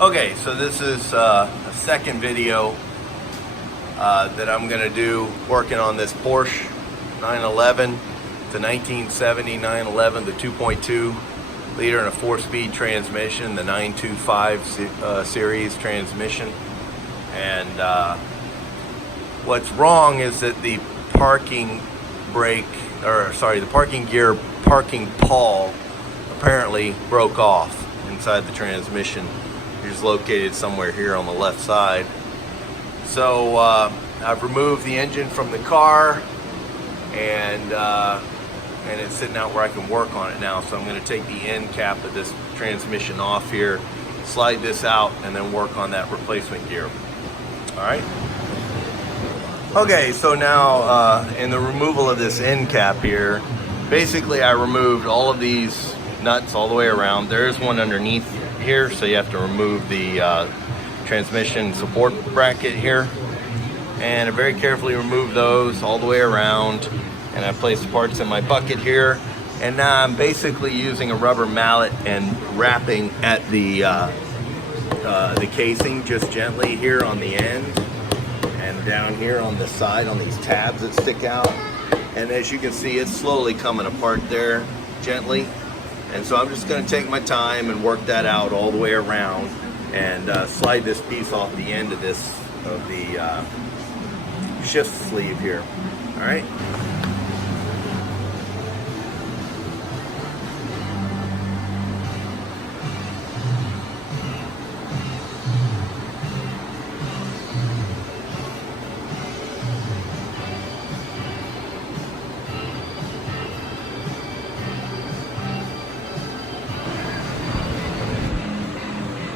Okay, so this is a second video that I'm going to do working on this Porsche 911, the 1970 911, the 2.2 liter and a 4-speed transmission, the 925 series transmission. And what's wrong is that the parking brake, or sorry, the parking gear parking pawl apparently broke off inside the transmission. It's located somewhere here on the left side. So I've removed the engine from the car, and it's sitting out where I can work on it now. So I'm going to take the end cap of this transmission off here, slide this out, and then work on that replacement gear. All right. Okay, so now in the removal of this end cap here, basically I removed all of these nuts all the way around. There's one underneath here, so you have to remove the transmission support bracket here, and I very carefully removed those all the way around, and I placed the parts in my bucket here, and now I'm basically using a rubber mallet and wrapping at the casing just gently here on the end and down here on the side on these tabs that stick out. And as you can see, it's slowly coming apart there gently. And so I'm just going to take my time and work that out all the way around and slide this piece off the end of the shift sleeve here. All right.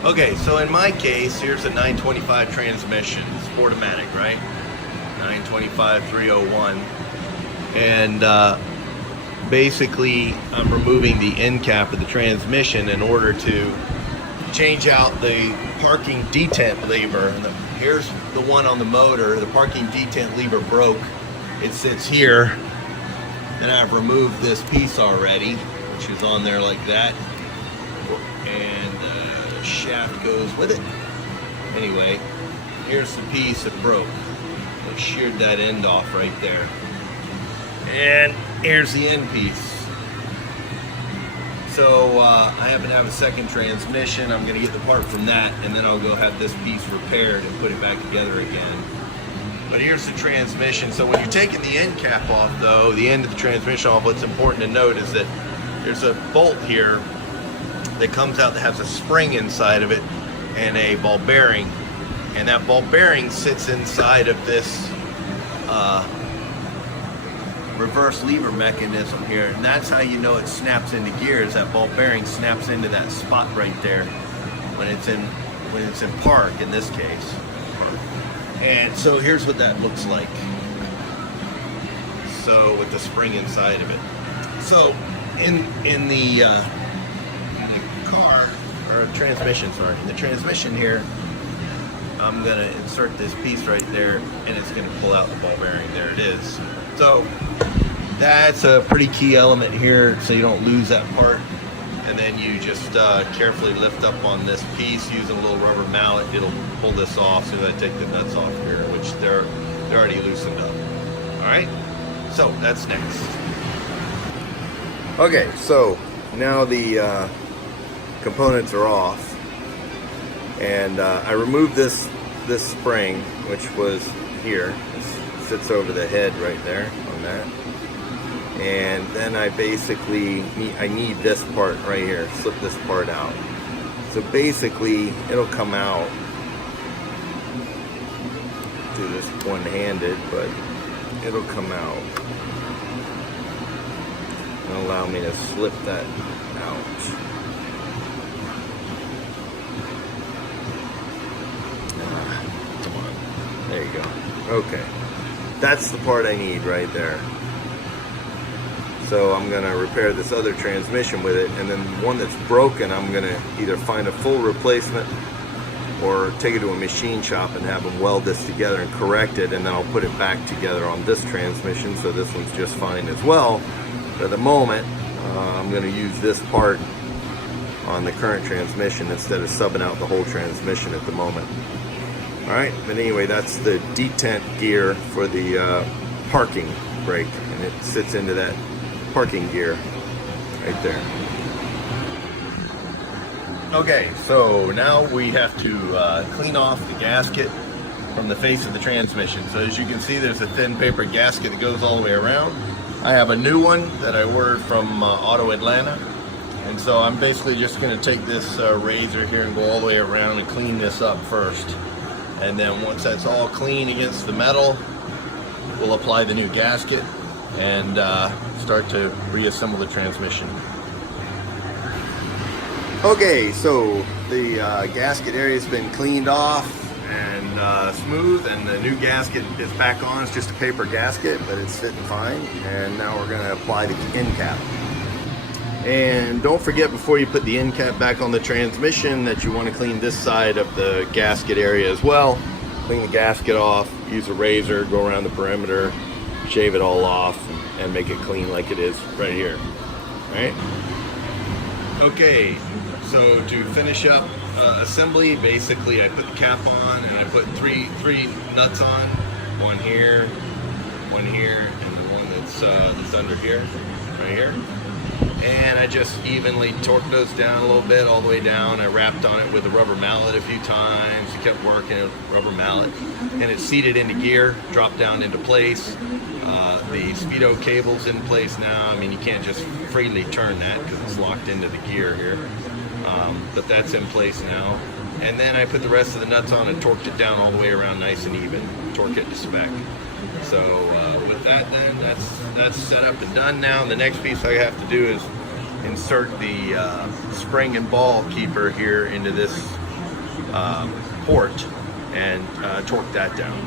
Okay, so in my case, here's a 925 transmission, Sportomatic, right? 925 301. And basically, I'm removing the end cap of the transmission in order to change out the parking detent lever. And here's the one on the motor. The parking detent lever broke. It sits here. And I've removed this piece already, which is on there like that. And shaft goes with it. Anyway, here's the piece that broke. I sheared that end off right there. And here's the end piece. So I happen to have a second transmission. I'm going to get the part from that, and then I'll go have this piece repaired and put it back together again. But here's the transmission. So when you're taking the end cap off, though, the end of the transmission off, what's important to note is that there's a bolt here that comes out that has a spring inside of it and a ball bearing, and that ball bearing sits inside of this reverse lever mechanism here, and that's how you know it snaps into gears. That ball bearing snaps into that spot right there when it's in park in this case. And so here's what that looks like. So with the spring inside of it. So in the car, or transmission, sorry, in the transmission here, I'm gonna insert this piece right there, and it's gonna pull out the ball bearing. There it is. So that's a pretty key element here, so you don't lose that part. And then you just carefully lift up on this piece using a little rubber mallet. It'll pull this off as soon as I take the nuts off here, which they're already loosened up. All right, so that's next. Okay, so now the components are off, and I removed this spring, which was here. It sits over the head right there on that, and then I basically need this part right here. Slip this part out. So basically, it'll come out. Do this one-handed, but it'll come out and allow me to slip that out. Come on. There you go. Okay. That's the part I need right there. So I'm going to repair this other transmission with it, and then the one that's broken, I'm going to either find a full replacement or take it to a machine shop and have them weld this together and correct it, and then I'll put it back together on this transmission, so this one's just fine as well. But at the moment, I'm going to use this part on the current transmission instead of subbing out the whole transmission at the moment. All right, but anyway, that's the detent gear for the parking brake, and it sits into that parking gear right there. Okay, so now we have to clean off the gasket from the face of the transmission. So as you can see, there's a thin paper gasket that goes all the way around. I have a new one that I ordered from Auto Atlanta, and so I'm basically just going to take this razor here and go all the way around and clean this up first. And then once that's all clean against the metal, we'll apply the new gasket and start to reassemble the transmission. Okay, so the gasket area has been cleaned off and smooth, and the new gasket is back on. It's just a paper gasket, but it's fitting fine. And now we're going to apply the end cap. And don't forget, before you put the end cap back on the transmission, that you want to clean this side of the gasket area as well. Clean the gasket off, use a razor, go around the perimeter, shave it all off, and make it clean like it is right here. All right? Okay, so to finish up assembly, basically I put the cap on and I put three nuts on, one here, and the one that's under here, right here. And I just evenly torqued those down a little bit, all the way down. I wrapped on it with a rubber mallet a few times, kept working it with rubber mallet, and it's seated into gear, dropped down into place. The speedo cable's in place now. I mean, you can't just freely turn that because it's locked into the gear here. But that's in place now. And then I put the rest of the nuts on and torqued it down all the way around nice and even. Torque it to spec. So with that, then that's set up and done now. The next piece I have to do is insert the spring and ball keeper here into this port and torque that down.